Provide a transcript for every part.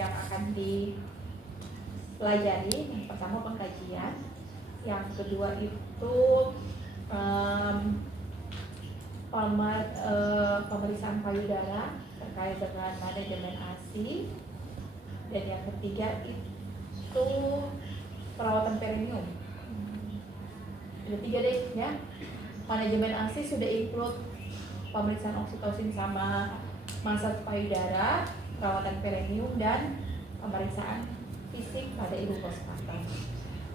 yang akan dipelajari. Yang pertama pengkajian, yang kedua itu pemeriksaan payudara terkait dengan manajemen ASI, dan yang ketiga itu perawatan perineum. Ada 3 deh ya. Manajemen ASI sudah include pemeriksaan oksitosin sama massage payudara, perawatan perineum, dan pemeriksaan fisik pada ibu postpartum.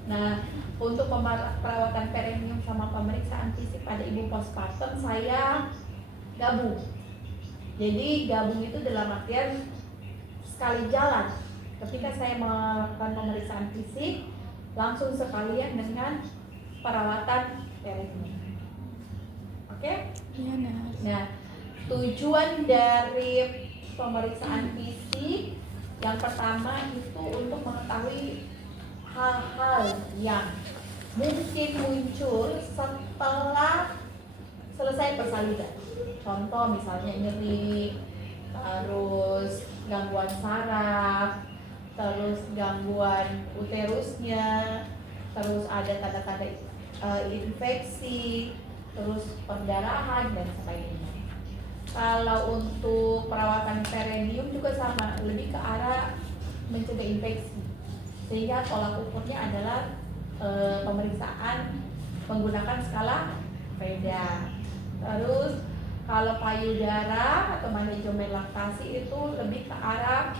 Nah, untuk perawatan perineum sama pemeriksaan fisik pada ibu postpartum saya gabung. Jadi gabung itu dalam artian sekali jalan. Ketika saya melakukan pemeriksaan fisik, langsung sekalian dengan perawatan perineum. Oke? Iya, Nas. Nah, tujuan dari pemeriksaan fisik yang pertama itu untuk mengetahui hal-hal yang mungkin muncul setelah selesai persalinan. Contoh misalnya nyeri, terus gangguan saraf, terus gangguan uterusnya, terus ada tanda-tanda infeksi, terus perdarahan dan sebagainya. Kalau untuk perawatan perineum juga sama, lebih ke arah mencegah infeksi. Sehingga tolak ukurnya adalah pemeriksaan menggunakan skala Veda. Terus kalau payudara atau manajemen laktasi itu lebih ke arah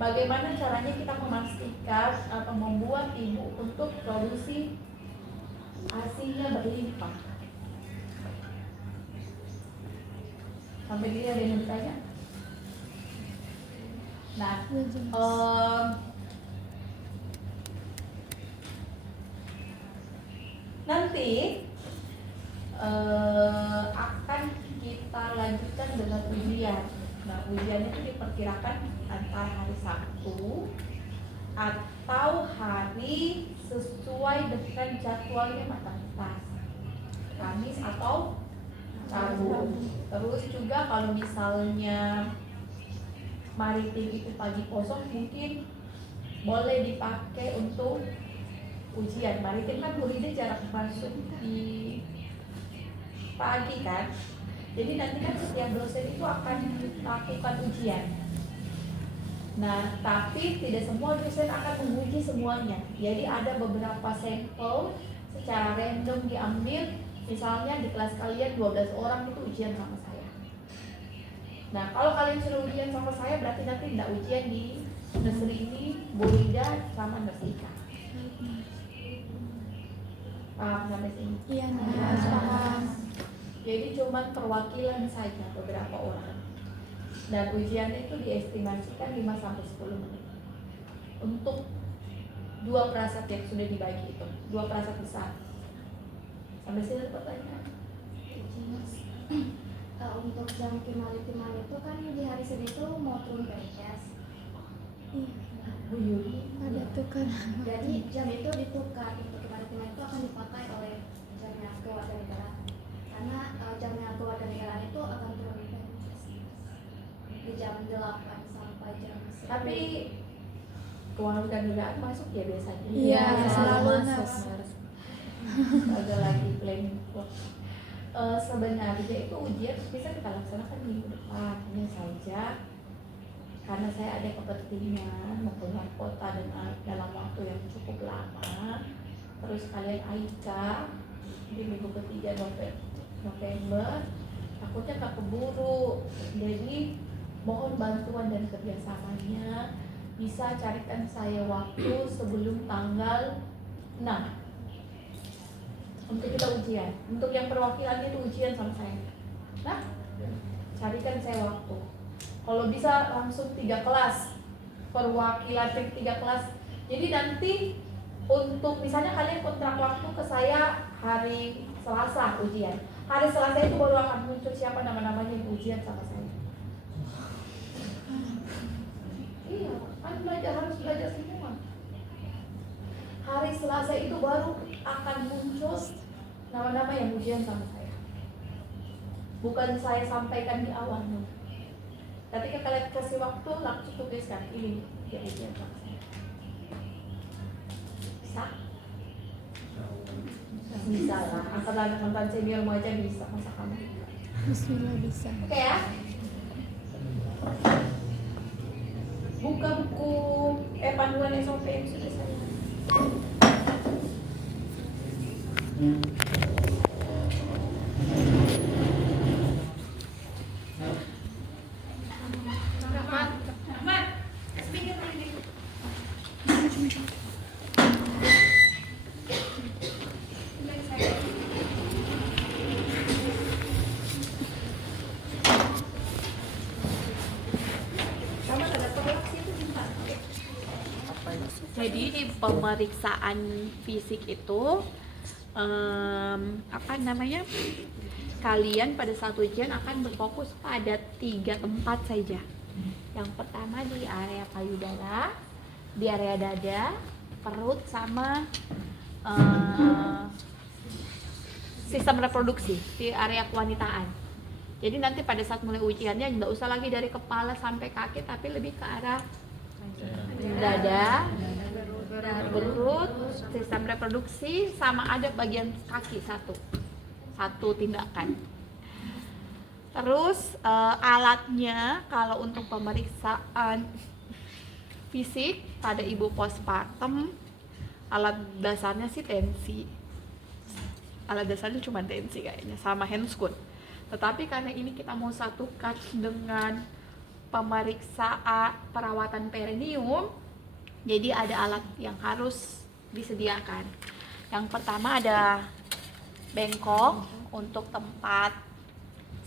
bagaimana caranya kita memastikan atau membuat ibu untuk produksi ASI-nya berlimpah. Sampai dia ada yang bertanya? Nah, nanti akan kita lanjutkan dengan ujian. Nah, ujiannya itu diperkirakan antara hari Sabtu atau hari sesuai dengan jadwalnya matematis, Kamis atau Rabu. Terus juga kalau misalnya maritim itu pagi kosong, mungkin boleh dipakai untuk ujian. Maritim kan muridnya jarak masuk di pagi kan, jadi nanti kan setiap dosen itu akan melakukan ujian. Nah, tapi tidak semua dosen akan menguji semuanya. Jadi ada beberapa sampel secara random diambil. Misalnya di kelas kalian 12 orang itu ujian sama saya. Nah, kalau kalian sudah ujian sama saya, berarti nanti tidak ujian di nursery ini, Bolida sama Nursika. Paham sampai sini? Iya, Nas. Paham. Jadi cuma perwakilan saja beberapa orang. Dan ujiannya itu diestimasikan 5-10 menit. Untuk 2 prasat yang sudah dibagi itu, 2 prasat besar. Sampai sini ada pertanyaan? Untuk jam kemaritiman itu kan di hari Senin itu mau turun PNS. Iya. Bu Yuri Ada tukar. Jadi jam itu ditukar, untuk kemaritiman itu akan dipakai oleh jamnya kewarganegaraan. Karena jamnya kewarganegaraan itu akan turun PNS di jam 8 sampai jam 10. Tapi kewarganegaraan masuk ya biasanya? Iya, selalu masuk. Ada lagi planning work. Sebenarnya itu ujian bisa kita laksanakan minggu depan, hanya saja karena saya ada kepentingan mau keluar kota dan dalam waktu yang cukup lama, terus kalian Aika di minggu ketiga November takutnya gak keburu. Jadi mohon bantuan dan kerjasamanya, bisa carikan saya waktu sebelum tanggal 6 untuk kita ujian. Untuk yang perwakilannya itu ujian sama saya. Nah, carikan saya waktu. Kalau bisa langsung 3 kelas, perwakilan 3 kelas. Jadi nanti untuk misalnya kalian kontrak waktu ke saya hari Selasa ujian. Hari Selasa itu baru akan muncul siapa nama-namanya yang ujian sama saya. Iya, kan harus belajar semua. Hari Selasa itu baru akan muncul nama-nama yang ujian sama saya. Bukan saya sampaikan di awal. Tapi kita kasih waktu langsung tuliskan ini ya ujian pelaksana. Bisa? Bisa lah. Angkatan seniormu aja bisa, masa kamu? Bismillah bisa. Oke ya. Buka buku panduan SOP yang sudah saya. Rahmat, speaker ini. Jadi di pemeriksaan fisik itu apa namanya, kalian pada saat ujian akan berfokus pada 3 tempat saja. Yang pertama di area payudara, di area dada, perut, sama sistem reproduksi di area kewanitaan. Jadi nanti pada saat mulai ujiannya nggak usah lagi dari kepala sampai kaki, tapi lebih ke arah dada, perut, sistem reproduksi, sama ada bagian kaki satu tindakan. Terus alatnya kalau untuk pemeriksaan fisik pada ibu postpartum, alat dasarnya sih tensi. Alat dasarnya cuma tensi kayaknya, sama handscoon. Tetapi karena ini kita mau satukan dengan pemeriksaan perawatan perineum, jadi ada alat yang harus disediakan. Yang pertama ada bengkok untuk tempat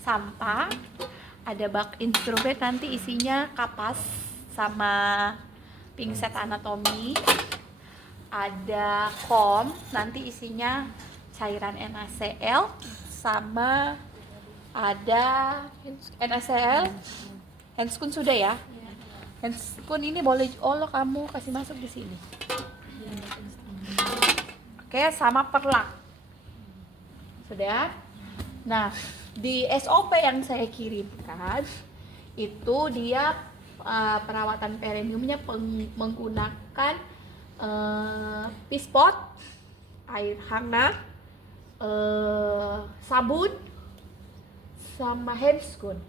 sampah, ada bak instrumen nanti isinya kapas sama pinset anatomi, ada kom nanti isinya cairan NaCl, sama ada NaCl, handscoon sudah ya. Handscoon ini boleh kamu kasih masuk di sini. Oke, sama perlak. Sudah. Nah, di SOP yang saya kirimkan itu dia perawatan perineumnya menggunakan pispot, air hangat, sabun, sama handscoon.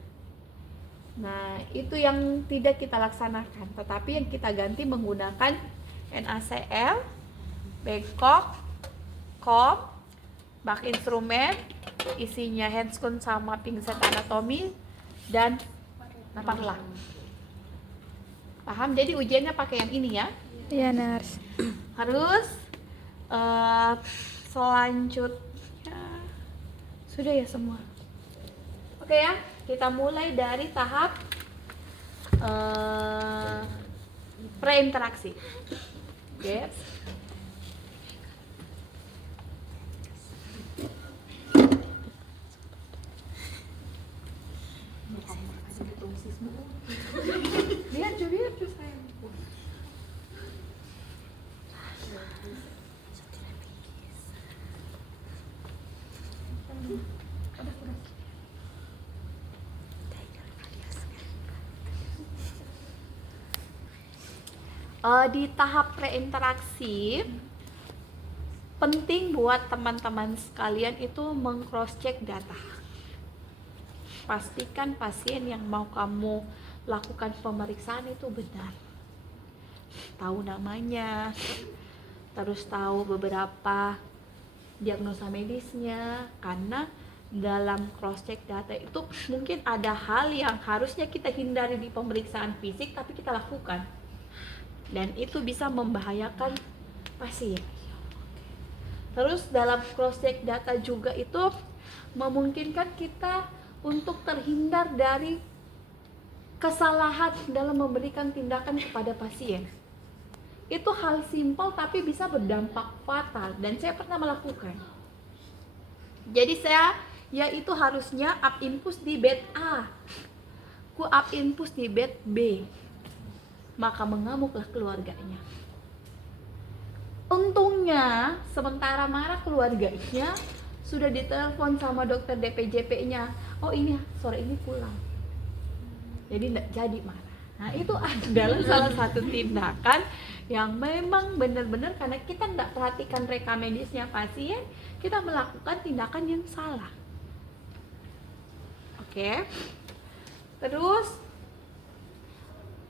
Nah, itu yang tidak kita laksanakan, tetapi yang kita ganti menggunakan NaCl, bengkok, kom, bak instrumen, isinya handscoon sama pinset anatomi, dan perlak. Paham? Jadi ujiannya pakai yang ini ya. Iya, nurse. Harus selanjutnya sudah ya semua. Oke ya, kita mulai dari tahap preinteraksi. Oke. Lihat sayang. Di tahap preinteraksi penting buat teman-teman sekalian itu meng-cross check data. Pastikan pasien yang mau kamu lakukan pemeriksaan itu benar, tahu namanya, terus tahu beberapa diagnosa medisnya, karena dalam cross check data itu mungkin ada hal yang harusnya kita hindari di pemeriksaan fisik tapi kita lakukan, dan itu bisa membahayakan pasien. Terus dalam cross check data juga itu memungkinkan kita untuk terhindar dari kesalahan dalam memberikan tindakan kepada pasien. Itu hal simpel tapi bisa berdampak fatal, dan saya pernah melakukan. Jadi saya yaitu harusnya up infus di bed A, ku up infus di bed B, maka mengamuklah keluarganya. Untungnya sementara marah keluarganya sudah ditelepon sama dokter DPJP-nya, oh ini sore ini pulang. jadi tidak jadi marah. Nah itu adalah salah satu tindakan yang memang benar-benar karena kita tidak perhatikan reka medisnya pasien, kita melakukan tindakan yang salah. Oke. Terus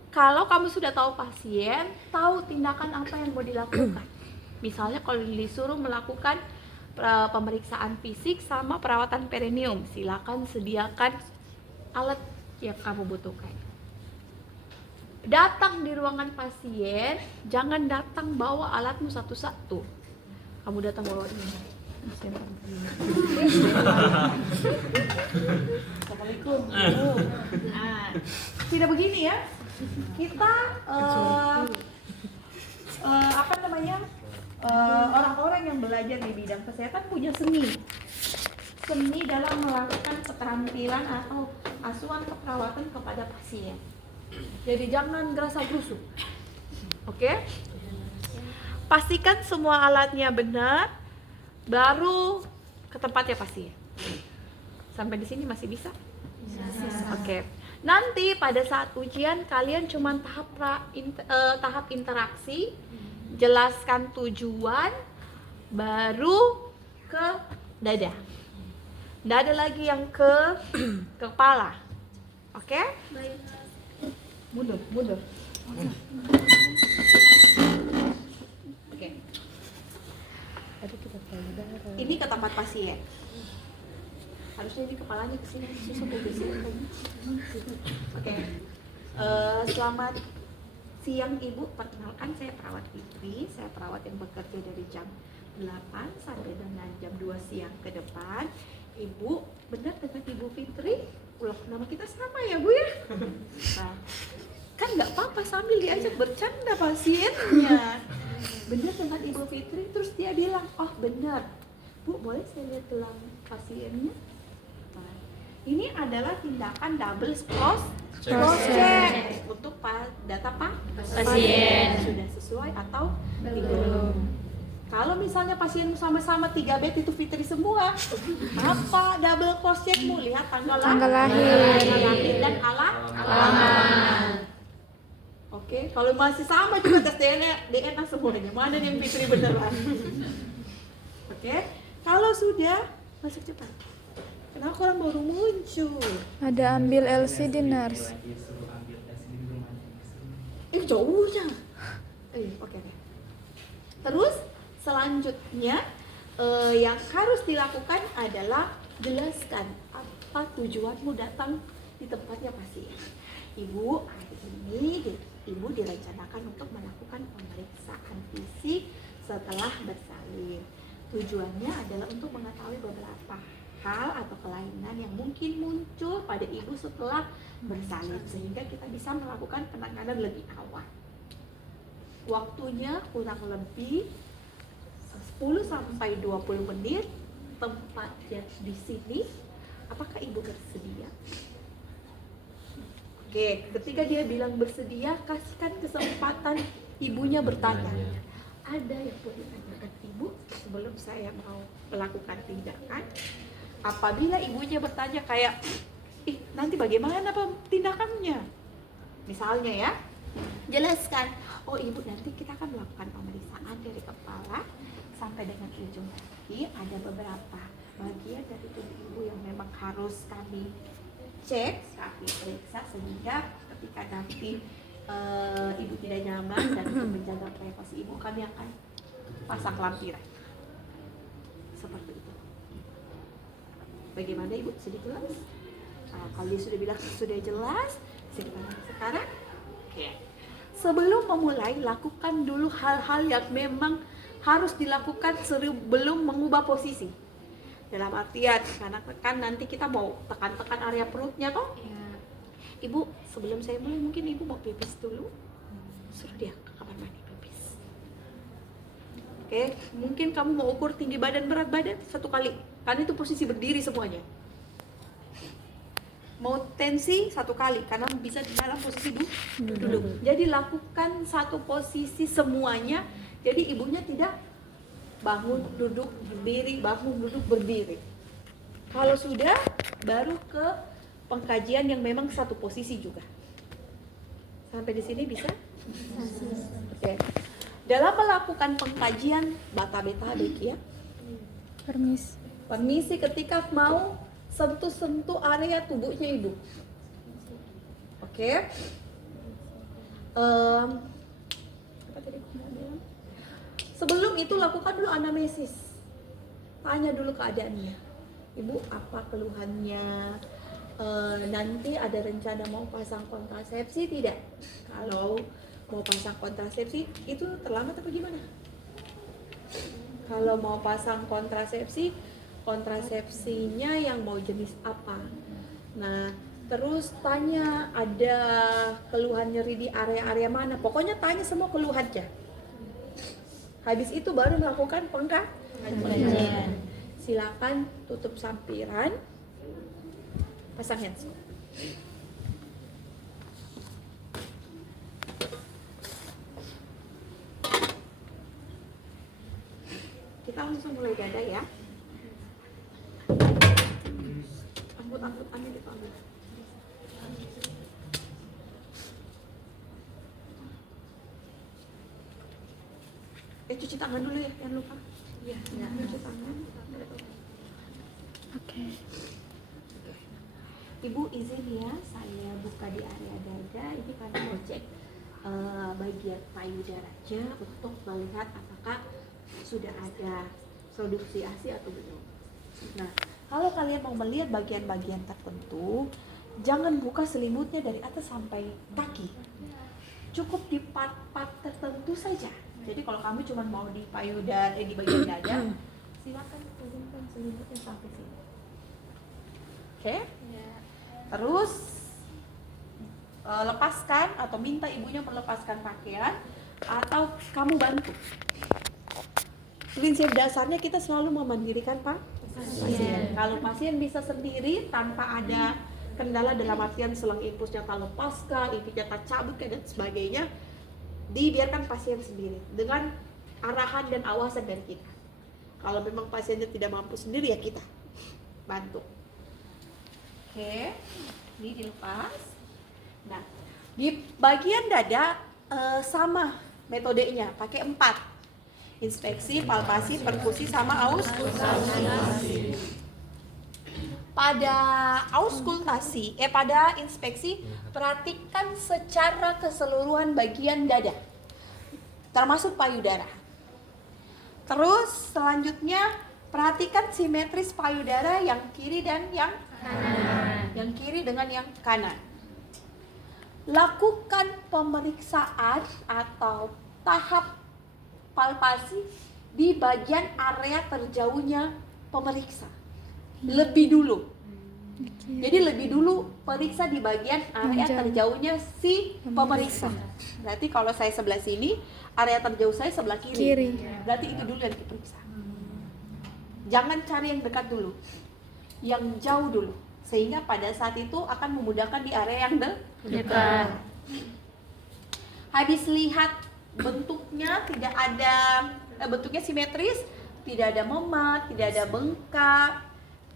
kalau kamu sudah tahu pasien, tahu tindakan apa yang mau dilakukan. Misalnya kalau disuruh melakukan pemeriksaan fisik sama perawatan perineum, silakan sediakan alat yang kamu butuhkan. Datang di ruangan pasien, jangan datang bawa alatmu satu-satu. Kamu datang bawa ini. Assalamualaikum. Nah, tidak begini ya. Kita apa namanya? Orang-orang yang belajar di bidang kesehatan punya seni dalam melakukan keterampilan atau asuhan keperawatan kepada pasien. Jadi jangan gerasa gerusuk, oke? Pastikan semua alatnya benar, baru ke tempatnya pasien. Sampai di sini masih bisa? Oke. Nanti pada saat ujian kalian cuma tahap interaksi, jelaskan tujuan, baru ke dada. Nggak ada lagi yang ke kepala. Oke? Mundur. Oke. Ini ke tempat pasien. Harusnya ini kepalanya ke sini, susah publisnya. Oke. Selamat siang Ibu, perkenalkan saya perawat Fitri. Saya perawat yang bekerja dari jam 8 sampai dengan jam 2 siang ke depan. Ibu, benar dengan Ibu Fitri? Ulah, nama kita sama ya Bu ya? Nah, kan nggak apa-apa sambil diajak bercanda pasiennya. Benar dengan Ibu Fitri? Terus dia bilang, oh benar. Bu, boleh saya lihat gelang pasiennya? Nah, ini adalah tindakan double cross check untuk data pasien sudah sesuai atau belum. Kalau misalnya pasien sama-sama 3 bed itu Fitri semua, apa double cross checkmu? Lihat tanggal lahir dan alamat. Oke, kalau masih sama juga tes DNA semuanya. Mana yang Fitri beneran? Oke, kalau sudah masuk cepat. Kenapa orang baru muncul? Ada ambil LCD nurse. Jauhnya. Oke. Terus selanjutnya yang harus dilakukan adalah jelaskan apa tujuanmu datang di tempatnya pasien. Ibu, hari ini Ibu direncanakan untuk melakukan pemeriksaan fisik setelah bersalin. Tujuannya adalah untuk mengetahui beberapa hal atau kelainan yang mungkin muncul pada Ibu setelah bersalin sehingga kita bisa melakukan penanganan lebih awal. Waktunya kurang lebih 10 sampai 20 menit. Tempatnya di sini. Apakah Ibu bersedia? Oke, ketika dia bilang bersedia, kasihkan kesempatan ibunya bertanya. Ada yang boleh ditanyakan Ibu sebelum saya mau melakukan tindakan? Apabila ibunya bertanya kayak, nanti bagaimana tindakannya? Misalnya ya, jelaskan. Oh Ibu, nanti kita akan melakukan pemeriksaan dari kepala sampai dengan ujung kaki. Ada beberapa bagian dari tubuh Ibu yang memang harus kami cek, kami periksa sehingga ketika nanti Ibu tidak nyaman dan untuk menjaga privasi Ibu, kami akan pasang lampiran. Seperti itu. Bagaimana Ibu? Sudah jelas? Kalau dia sudah bilang sudah jelas, sekarang oke. Sebelum memulai, lakukan dulu hal-hal yang memang harus dilakukan sebelum mengubah posisi. Dalam artian, karena kan nanti kita mau tekan-tekan area perutnya toh. Ibu, sebelum saya mulai mungkin Ibu mau pipis dulu. Suruh dia ke kamar mandi pipis. Oke, mungkin kamu mau ukur tinggi badan, berat badan 1 kali. Karena itu posisi berdiri semuanya. Mau tensi 1 kali karena bisa di dalam posisi duduk. Jadi lakukan satu posisi semuanya. Jadi ibunya tidak bangun duduk berdiri, bangun duduk berdiri. Kalau sudah, baru ke pengkajian yang memang satu posisi juga. Sampai di sini bisa? Oke. Dalam melakukan pengkajian beta-beta ya. Permisi ketika mau sentuh-sentuh area tubuhnya ibu. Oke. Apa tadi aku mau bilang? Sebelum itu lakukan dulu anamnesis. Tanya dulu keadaannya. Ibu apa keluhannya? Nanti ada rencana mau pasang kontrasepsi tidak? Kalau mau pasang kontrasepsi itu terlambat apa gimana? Kalau mau pasang kontrasepsinya yang mau jenis apa? Nah, terus tanya ada keluhan nyeri di area-area mana? Pokoknya tanya semua keluhannya. Habis itu baru melakukan pengkajian. Silakan tutup sampiran, pasang handscope. Kita langsung mulai dada ya. Angkut-angkutannya dipanggil. Cuci tangan dulu ya, jangan lupa. Iya, cuci tangan. Oke. Ibu izin ya, saya buka di area dada. Ini kami mau cek bagian payudaranya untuk melihat apakah sudah ada produksi ASI atau belum. Nah, kalau kalian mau melihat bagian-bagian tertentu, jangan buka selimutnya dari atas sampai kaki. Cukup di part-part tertentu saja. Jadi kalau kamu cuma mau di payudara, di bagian dada, silakan turunkan selimutnya sampai sini. Oke? Terus lepaskan atau minta ibunya melepaskan pakaian atau kamu bantu. Prinsip dasarnya kita selalu memandirikan pasien. Kalau pasien bisa sendiri tanpa ada kendala dalam artian selang infusnya tak lepas kah, infusnya tak cabut dan sebagainya, dibiarkan pasien sendiri dengan arahan dan awasan dari kita. Kalau memang pasiennya tidak mampu sendiri ya kita bantu. Oke, ini dilepas. Nah, di bagian dada sama metodenya, pakai 4. Inspeksi, palpasi, perkusi, sama auskultasi. Pada auskultasi, pada inspeksi, perhatikan secara keseluruhan bagian dada, termasuk payudara. Terus selanjutnya, perhatikan simetris payudara yang kiri dan yang kanan. Yang kiri dengan yang kanan. Lakukan pemeriksaan atau tahap palpasi di bagian area terjauhnya pemeriksa. Lebih dulu. Jadi lebih dulu periksa di bagian area terjauhnya si pemeriksa. Berarti kalau saya sebelah sini, area terjauh saya sebelah kiri. Berarti itu dulu yang diperiksa. Jangan cari yang dekat dulu, yang jauh dulu, sehingga pada saat itu akan memudahkan di area yang dekat. Habis lihat bentuknya tidak ada, bentuknya simetris, tidak ada memat, tidak ada bengkak,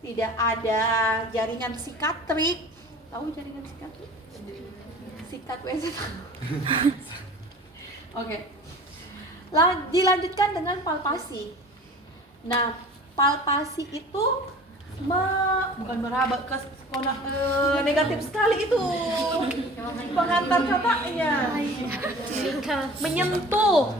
tidak ada jaringan sikatrik. Tahu jaringan sikatrik? Sikat WC. Oke. Dilanjutkan dengan palpasi. Nah, palpasi itu bukan meraba ke negatif sekali itu pengantar katanya, menyentuh,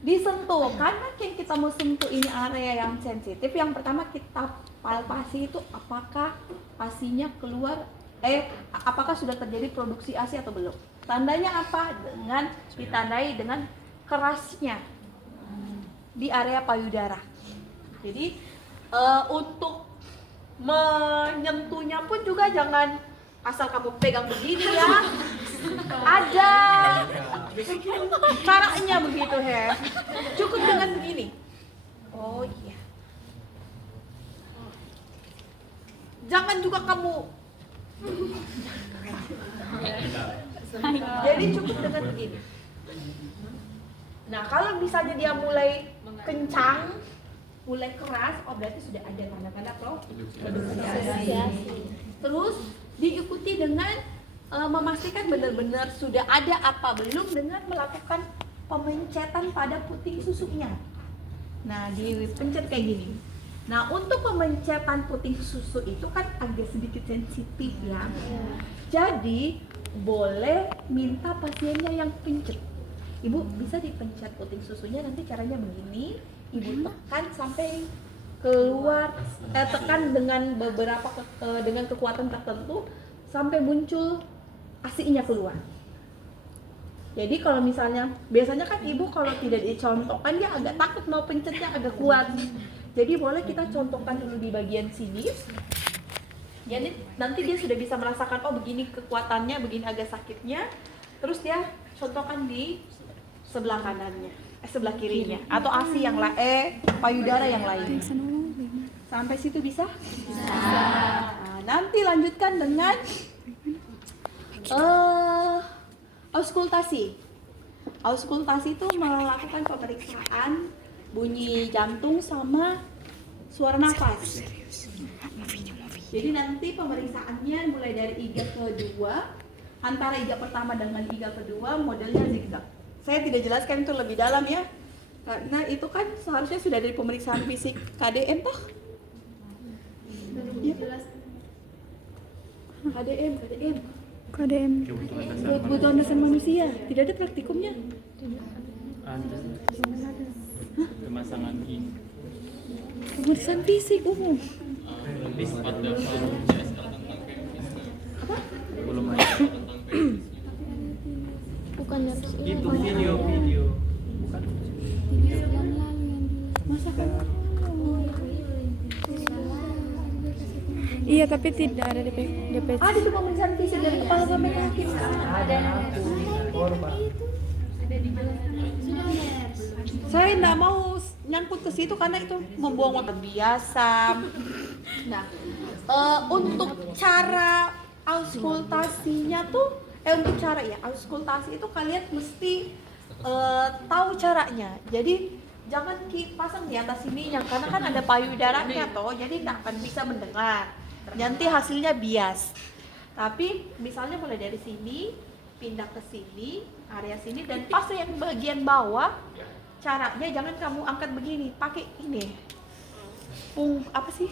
disentuh. Karena kita mau sentuh ini area yang sensitif, yang pertama kita palpasi itu apakah asinya keluar, apakah sudah terjadi produksi ASI atau belum. Tandanya apa? Dengan ditandai dengan kerasnya di area payudara. Jadi untuk menyentuhnya pun juga jangan asal kamu pegang begini ya. Ada caranya begitu ya. Cukup dengan begini. Oh iya. Jangan juga kamu. Jadi cukup dengan begini. Nah, kalau misalnya dia mulai kencang, mulai keras, oh berarti sudah ada tanda-tanda produksi Produksi. ASI. Terus diikuti dengan memastikan benar-benar sudah ada apa belum dengan melakukan pemencetan pada puting susunya. Nah, dipencet kayak gini. Nah, untuk pemencetan puting susu itu kan agak sedikit sensitif ya. Jadi, boleh minta pasiennya yang pencet. Ibu bisa dipencet puting susunya, nanti caranya begini. Ibu tekan sampai keluar, tekan dengan beberapa dengan kekuatan tertentu sampai muncul ASI-nya keluar. Jadi kalau misalnya, biasanya kan ibu kalau tidak dicontohkan dia agak takut mau pencetnya agak kuat. Jadi boleh kita contohkan dulu di bagian sini. Jadi nanti dia sudah bisa merasakan, oh begini kekuatannya, begini agak sakitnya. Terus dia contohkan di sebelah kanannya, sebelah kirinya, atau ASI yang payudara yang lain. Sampai situ bisa? Nah, nanti lanjutkan dengan auskultasi. Auskultasi itu melakukan pemeriksaan bunyi jantung sama suara nafas. Jadi nanti pemeriksaannya mulai dari IGA kedua, antara IGA pertama dengan IGA kedua modelnya zigzag. Saya tidak jelaskan itu lebih dalam ya, karena itu kan seharusnya sudah dari pemeriksaan fisik KDM toh? Ya. KDM. Kebutuhan dasar manusia. Tidak ada praktikumnya. Ada pemasangan ini Pemeriksaan fisik umum. lebih pada CSR tentang PMS. Belum ada tentang PMS. Bukan harus Itu video bukan Masa kan? Iya, tapi tidak ada DPC. Ada tuh pemeriksaan fisik dari kepala sampai kaki. Ada. Saya nggak mau nyangkut ke situ karena itu membuang waktu biasa. Nah, untuk cara auskultasinya tuh, untuk cara ya auskultasi itu kalian mesti tahu caranya. Jadi jangan pasang di atas sininya karena kan ada payudaranya toh, jadi nggak akan bisa mendengar. Nanti hasilnya bias. Tapi misalnya mulai dari sini pindah ke sini, area sini, dan pas yang bagian bawah caranya jangan kamu angkat begini, pakai ini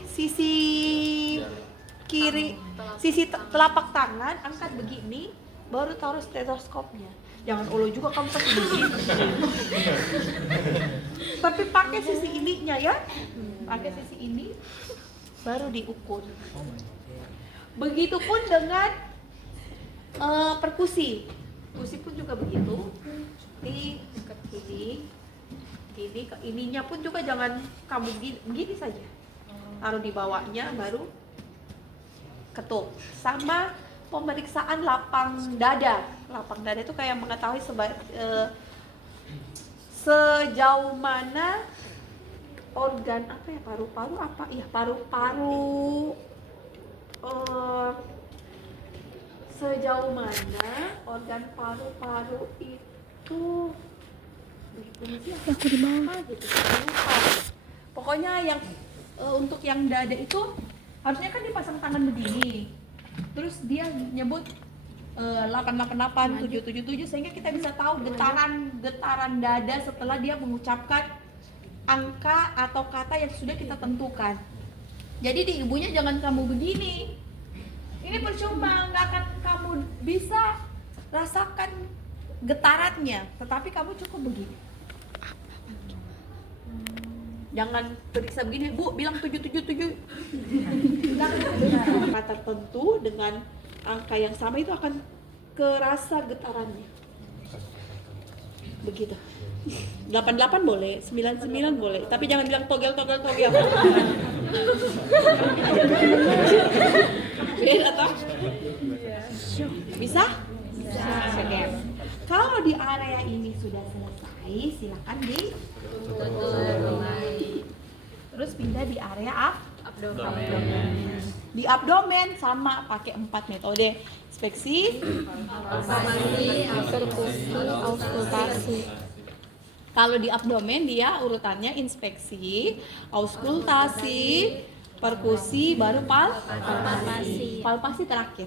sisi kiri, sisi telapak tangan angkat begini, baru taruh stetoskopnya. Jangan ulu juga kamu pakai begini. Tapi pakai sisi ininya ya, pakai sisi ini, baru diukur. Begitupun dengan perkusi. Perkusi pun juga begitu. Di dekat gini ke ininya pun juga jangan kamu begini saja. Taruh di bawahnya baru ketuk. Sama pemeriksaan lapang dada. Lapang dada itu kayak mengetahui sejauh mana organ apa ya, paru-paru apa ya, paru-paru sejauh mana organ paru-paru itu Aku di bawah. gitu, lupa. Pokoknya yang untuk yang dada itu harusnya kan dipasang tangan begini, terus dia nyebut 888 777 sehingga kita bisa tahu getaran dada setelah dia mengucapkan angka atau kata yang sudah kita tentukan. Jadi di ibunya jangan kamu begini, ini percuma, nggak akan kamu bisa rasakan getarannya, tetapi kamu cukup begini. Jangan periksa begini, Bu, bilang 777. Angka tertentu dengan angka yang sama itu akan kerasa getarannya. Begitu. 88 boleh, 99 boleh, tapi jangan bilang togel. Beda toh? Bisa? Bisa. Kalau di area ini sudah selesai, silakan terus pindah di area abdomen. Di abdomen sama pakai 4 metode: inspeksi, perkusi, auskultasi. Kalau di abdomen dia urutannya inspeksi, auskultasi, perkusi, baru palpasi. Palpasi terakhir.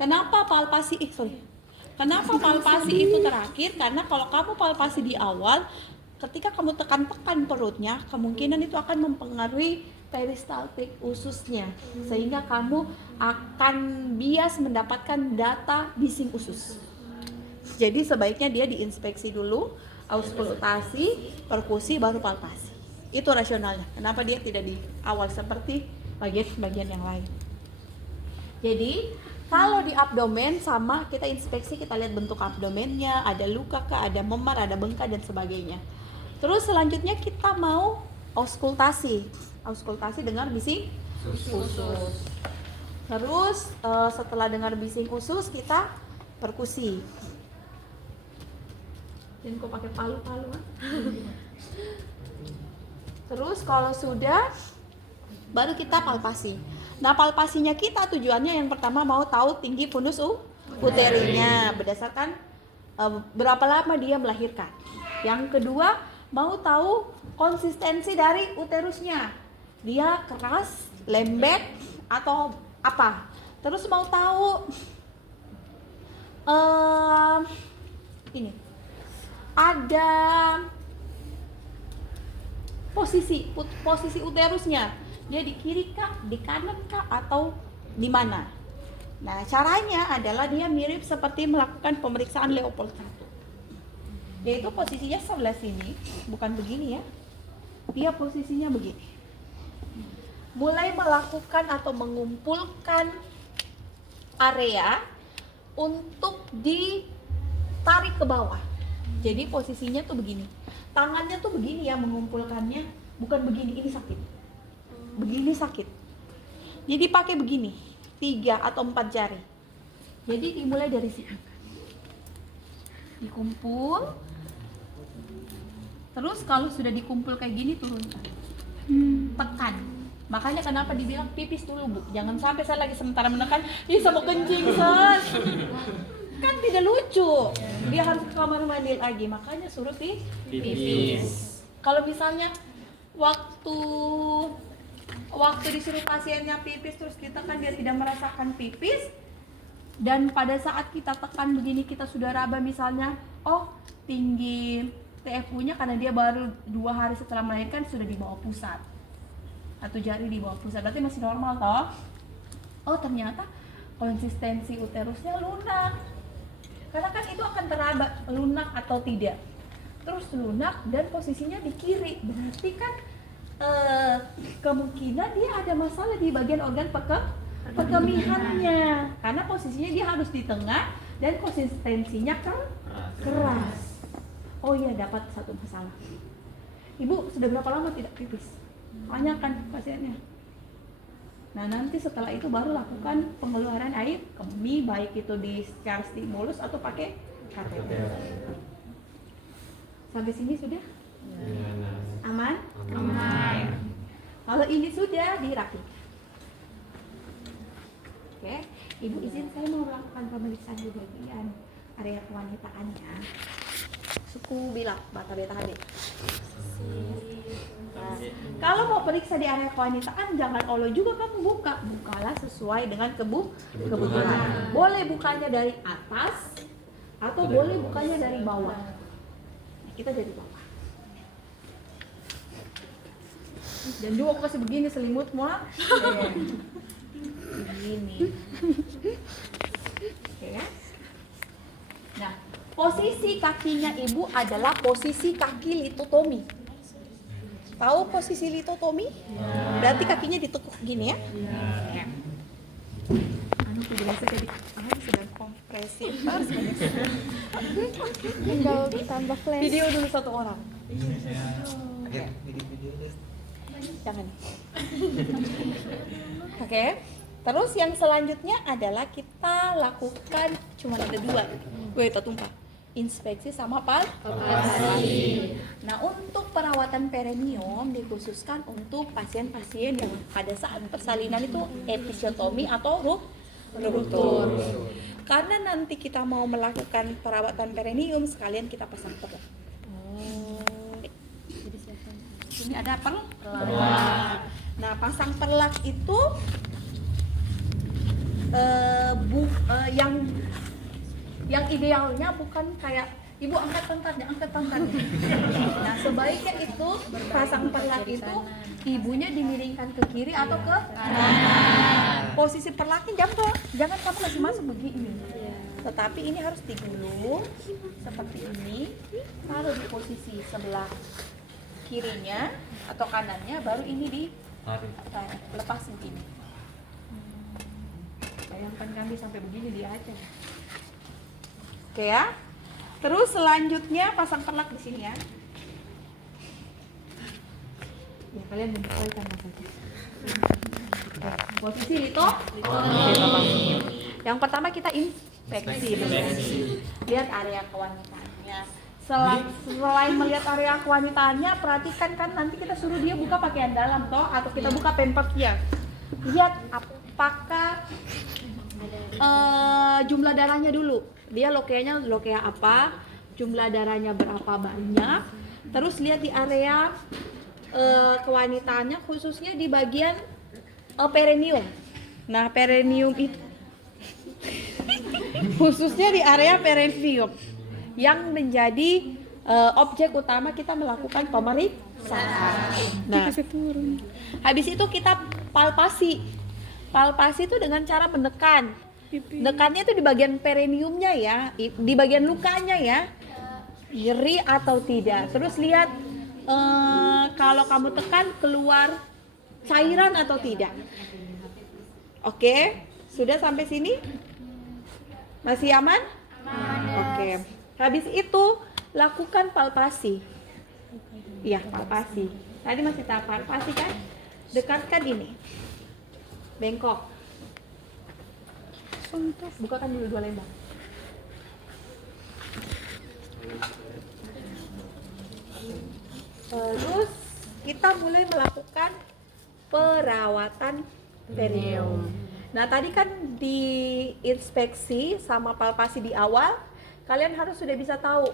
Kenapa palpasi? Kenapa palpasi itu terakhir? Karena kalau kamu palpasi di awal, ketika kamu tekan-tekan perutnya, kemungkinan itu akan mempengaruhi peristaltik ususnya, sehingga kamu akan bias mendapatkan data bising usus. Jadi sebaiknya dia diinspeksi dulu, auskultasi, perkusi, baru palpasi. Itu rasionalnya. Kenapa dia tidak di awal seperti bagian-bagian yang lain. Jadi kalau di abdomen sama, kita inspeksi, kita lihat bentuk abdomennya, ada luka kah, ada memar, ada bengkak dan sebagainya. Terus selanjutnya kita mau auskultasi. Auskultasi dengar bising usus. Terus setelah dengar bising usus kita perkusi. Dan kok pakai palu-palu kan? Terus kalau sudah baru kita palpasi. Nah, palpasinya kita tujuannya yang pertama mau tahu tinggi fundus uterinya berdasarkan berapa lama dia melahirkan. Yang kedua mau tahu konsistensi dari uterusnya. Dia keras, lembek atau apa? Terus mau tahu ini ada posisi uterusnya, dia di kiri kah, di kanan kah, atau di mana? Nah, caranya adalah dia mirip seperti melakukan pemeriksaan Leopold I. Dia itu posisinya sebelah sini, bukan begini ya. Dia posisinya begini. Mulai melakukan atau mengumpulkan area untuk ditarik ke bawah. Jadi posisinya tuh begini. Tangannya tuh begini ya mengumpulkannya, bukan begini, ini sakit. Begini sakit. Jadi pakai begini, 3 atau 4 jari. Jadi dimulai dari sini. Dikumpul. Terus kalau sudah dikumpul kayak gini turunkan. Tekan. Makanya kenapa dibilang pipis dulu, Bu. Jangan sampai saya lagi sementara menekan, bisa mau kencing, Sos. Kan tidak lucu. Dia harus ke kamar mandi lagi, makanya suruh pipis. Kalau misalnya waktu disuruh pasiennya pipis terus ditekan dia tidak merasakan pipis, dan pada saat kita tekan begini kita sudah raba misalnya, oh tinggi TFU-nya karena dia baru 2 hari setelah melahirkan sudah di bawah pusat atau jari di bawah pusat, berarti masih normal toh. Oh ternyata konsistensi uterusnya lunak. Karena kan itu akan teraba lunak atau tidak. Terus lunak dan posisinya di kiri, berarti kan kemungkinan dia ada masalah di bagian organ pekemihannya. Karena posisinya dia harus di tengah dan konsistensinya keras. Oh iya, dapat satu masalah. Ibu sudah berapa lama tidak pipis? Tanyakan pasiennya. Nah nanti setelah itu baru lakukan pengeluaran air kemih, baik itu di secara stimulus atau pakai kateter. Sampai sini sudah? Aman? Aman. Kalau ini sudah dirapikan. Oke, Ibu izin saya mau melakukan pemeriksaan di bagian area kewanitaannya. Suku bilang bata beta hade. Nah, kalau mau periksa di area kewanitaan jangan olo juga kamu bukalah sesuai dengan kebutuhan. Boleh bukanya dari atas atau boleh bukanya dari bawah. Nah, kita dari bawah. Dan juga aku kasih begini selimut muat. Begini. Oke kan? Nah, posisi kakinya ibu adalah posisi kaki litotomi. Tahu posisi litotomi? Berarti kakinya ditekuk gini ya? Anu tuh biasa jadi sedang kompresi. Tinggal ditambah flash. Video dulu satu orang. Jangan. Oke. Terus yang selanjutnya adalah kita lakukan cuma ada 2. Gue tumpah. Inspeksi sama palpasi. Nah, untuk perawatan perineum dikhususkan untuk pasien-pasien yang pada saat persalinan itu episiotomi atau ruptur. Karena nanti kita mau melakukan perawatan perineum sekalian kita pasang telur. Ini ada perlak. Nah, pasang perlak itu yang idealnya bukan kayak ibu angkat pantatnya. Nah, sebaiknya itu pasang perlak itu ibunya dimiringkan ke kiri atau ke kanan. Posisi perlaknya jangan kamu masih masuk begini. Tetapi ini harus digulung seperti ini, taruh di posisi sebelah kirinya atau kanannya, baru ini lepas begini. Bayangkan kami sampai begini dia aja. Oke ya. Terus selanjutnya pasang perlak di sini ya. Ya kalian menyesuaikan saja. Posisi Lito. Yang pertama kita inspeksi. Lihat area kewanitaannya. Selain melihat area kewanitaannya, perhatikan kan nanti kita suruh dia buka pakaian dalam toh, atau kita buka pampersnya. Lihat apakah jumlah darahnya dulu. Dia lokea apa, jumlah darahnya berapa banyak. Terus lihat di area kewanitaannya, khususnya di bagian perineum. Nah, perineum itu khususnya di area perineum yang menjadi objek utama kita melakukan pemeriksaan. Nah, habis itu kita palpasi. Palpasi itu dengan cara menekan. Nekannya itu di bagian perineumnya ya, di bagian lukanya ya, nyeri atau tidak. Terus lihat kalau kamu tekan keluar cairan atau tidak. Oke, sudah sampai sini? Masih aman? Oke. Habis itu lakukan palpasi. Iya, palpasi. Tadi masih tahap palpasi kan? Dekatkan ini. Bengkok. Bukakan dulu 2 lembar. Terus kita mulai melakukan perawatan perineum. Nah, tadi kan diinspeksi sama palpasi di awal, kalian harus sudah bisa tahu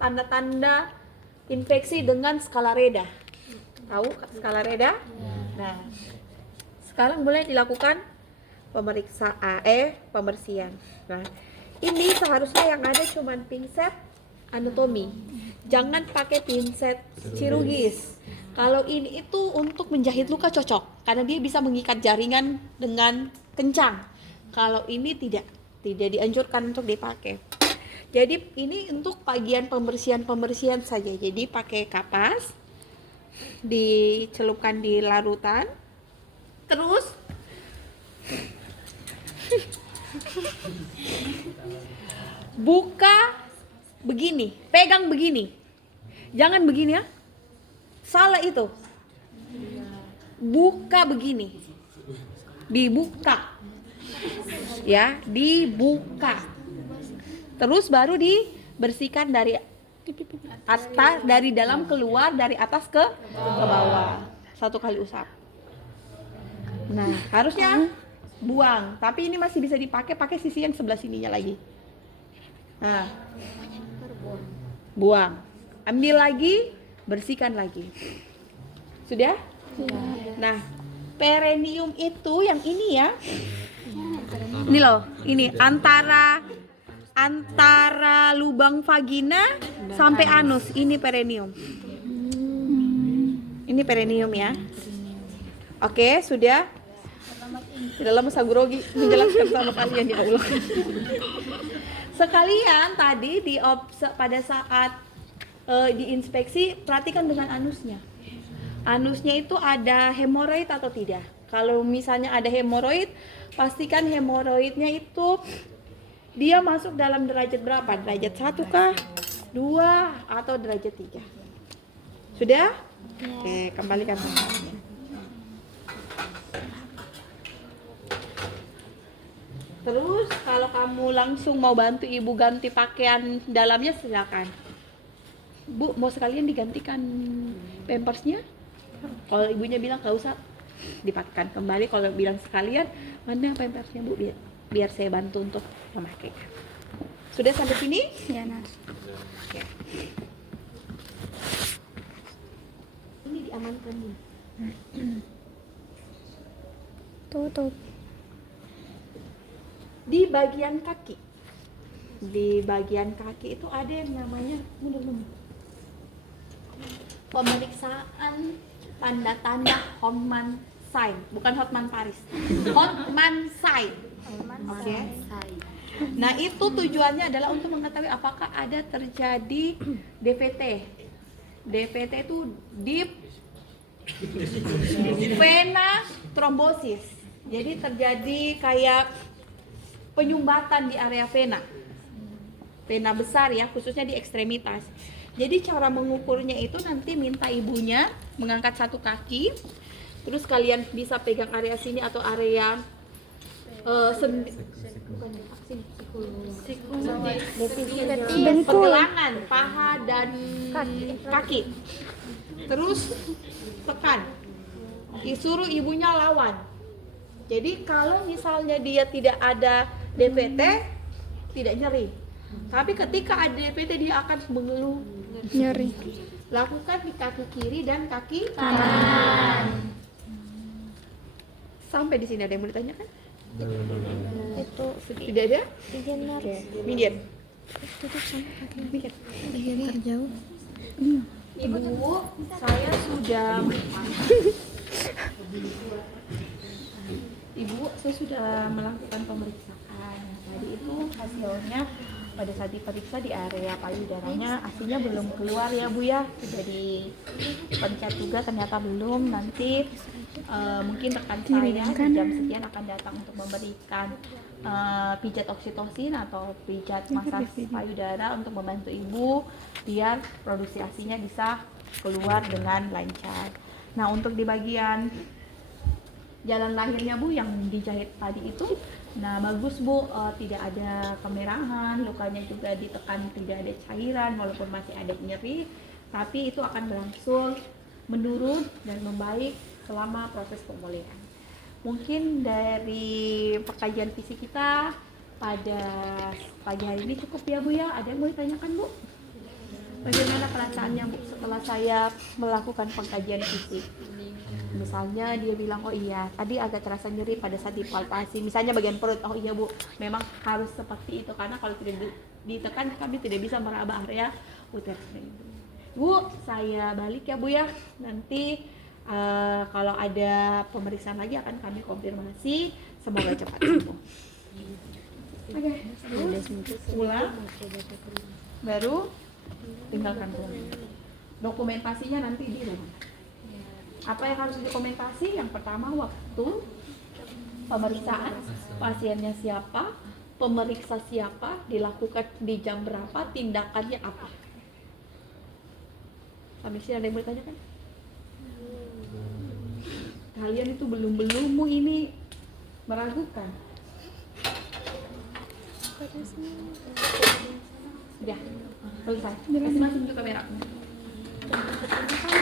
tanda-tanda infeksi dengan skala Reda. Tahu skala Reda? Nah, sekarang mulai dilakukan pembersihan. Nah, ini seharusnya yang ada cuman pinset anatomi. Jangan pakai pinset kirurgis. Kalau ini itu untuk menjahit luka cocok, karena dia bisa mengikat jaringan dengan kencang. Kalau ini tidak dianjurkan untuk dipakai. Jadi ini untuk bagian pembersihan saja. Jadi pakai kapas, dicelupkan di larutan, terus buka begini, pegang begini, jangan begini ya, salah itu. Buka begini, dibuka ya, dibuka, terus baru dibersihkan dari atas, dari dalam keluar, dari atas ke bawah, 1 kali usap. Nah, harusnya buang, tapi ini masih bisa dipakai, pakai sisi yang sebelah sininya lagi. Nah, buang, ambil lagi, bersihkan lagi. Sudah? Nah, perineum itu yang ini ya. Ini loh, ini antara lubang vagina sampai anus, ini perineum. Ini perineum ya. Oke, sudah. Tidak lama saya grogi menjelaskan sama kalian, ya Allah. Sekalian tadi pada saat diinspeksi, perhatikan dengan anusnya. Anusnya itu ada hemoroid atau tidak. Kalau misalnya ada hemoroid, pastikan hemoroidnya itu dia masuk dalam derajat berapa? Derajat 1 kah? 2 atau derajat 3? Sudah? Oke, kembalikan anusnya. Terus kalau kamu langsung mau bantu ibu ganti pakaian dalamnya, silakan. Bu, mau sekalian digantikan pampersnya? Kalau ibunya bilang gak usah, dipakaikan kembali. Kalau bilang sekalian, mana pampersnya bu, biar saya bantu untuk memakai. Sudah sampai sini? Ya, Nas. Oke. ini diamankan dulu. Tutup. Di bagian kaki. Di bagian kaki itu ada yang namanya pemeriksaan tanda-tanda Hoffman sign, bukan Hotman Paris. Hoffman sign. Oke. Nah, itu tujuannya adalah untuk mengetahui apakah ada terjadi DVT. DVT itu deep vena thrombosis. Jadi terjadi kayak penyumbatan di area vena. Vena besar ya, khususnya di ekstremitas. Jadi cara mengukurnya itu nanti minta ibunya mengangkat satu kaki, terus kalian bisa pegang area sini atau area pergelangan paha dan kaki. Terus tekan. Disuruh ibunya lawan. Jadi kalau misalnya dia tidak ada DVT, tidak nyeri. Tapi ketika ada DVT dia akan mengeluh Nyeri. Lakukan di kaki kiri dan kaki kanan. Sampai di sini ada yang mau ditanyakan? Itu Tidak ada? bagian Oke, minggir. tutup sama kaki. Minggir. Bagian terjauh. Ibu, saya sudah Ibu, saya sudah melakukan pemeriksaan. Tadi itu hasilnya pada saat diperiksa di area payudaranya aslinya belum keluar ya Bu ya. Sudah dipencet juga ternyata belum. Nanti mungkin rekan saya di jam sekian akan datang untuk memberikan pijat oksitosin atau pijat masas payudara untuk membantu ibu biar produksi asinya bisa keluar dengan lancar. Nah, untuk di bagian jalan lahirnya Bu yang dijahit tadi itu, nah bagus Bu, tidak ada kemerahan, lukanya juga ditekan tidak ada cairan walaupun masih ada nyeri, tapi itu akan berangsur menurun dan membaik selama proses pemulihan. Mungkin dari pekajian fisik kita pada pagi hari ini cukup ya Bu ya. Ada yang mau ditanyakan Bu? Bagaimana perasaannya Bu setelah saya melakukan pengkajian fisik? Misalnya dia bilang, oh iya tadi agak terasa nyeri pada saat dipalpasi, misalnya bagian perut, oh iya Bu memang harus seperti itu karena kalau tidak ditekan kami tidak bisa meraba area uterus. Bu, saya balik ya Bu ya, nanti kalau ada pemeriksaan lagi akan kami konfirmasi, semoga cepat sembuh. Oke, pulang, baru tinggalkan rumah. Dokumentasinya nanti di rumah. Apa yang harus dokumentasi? Yang pertama waktu pemeriksaan, pasiennya siapa, pemeriksa siapa, dilakukan di jam berapa, tindakannya apa. Sampai sini ada yang bertanya kan? Kalian itu belum ini meragukan. Sudah selesai. Masing-masing juga kamera.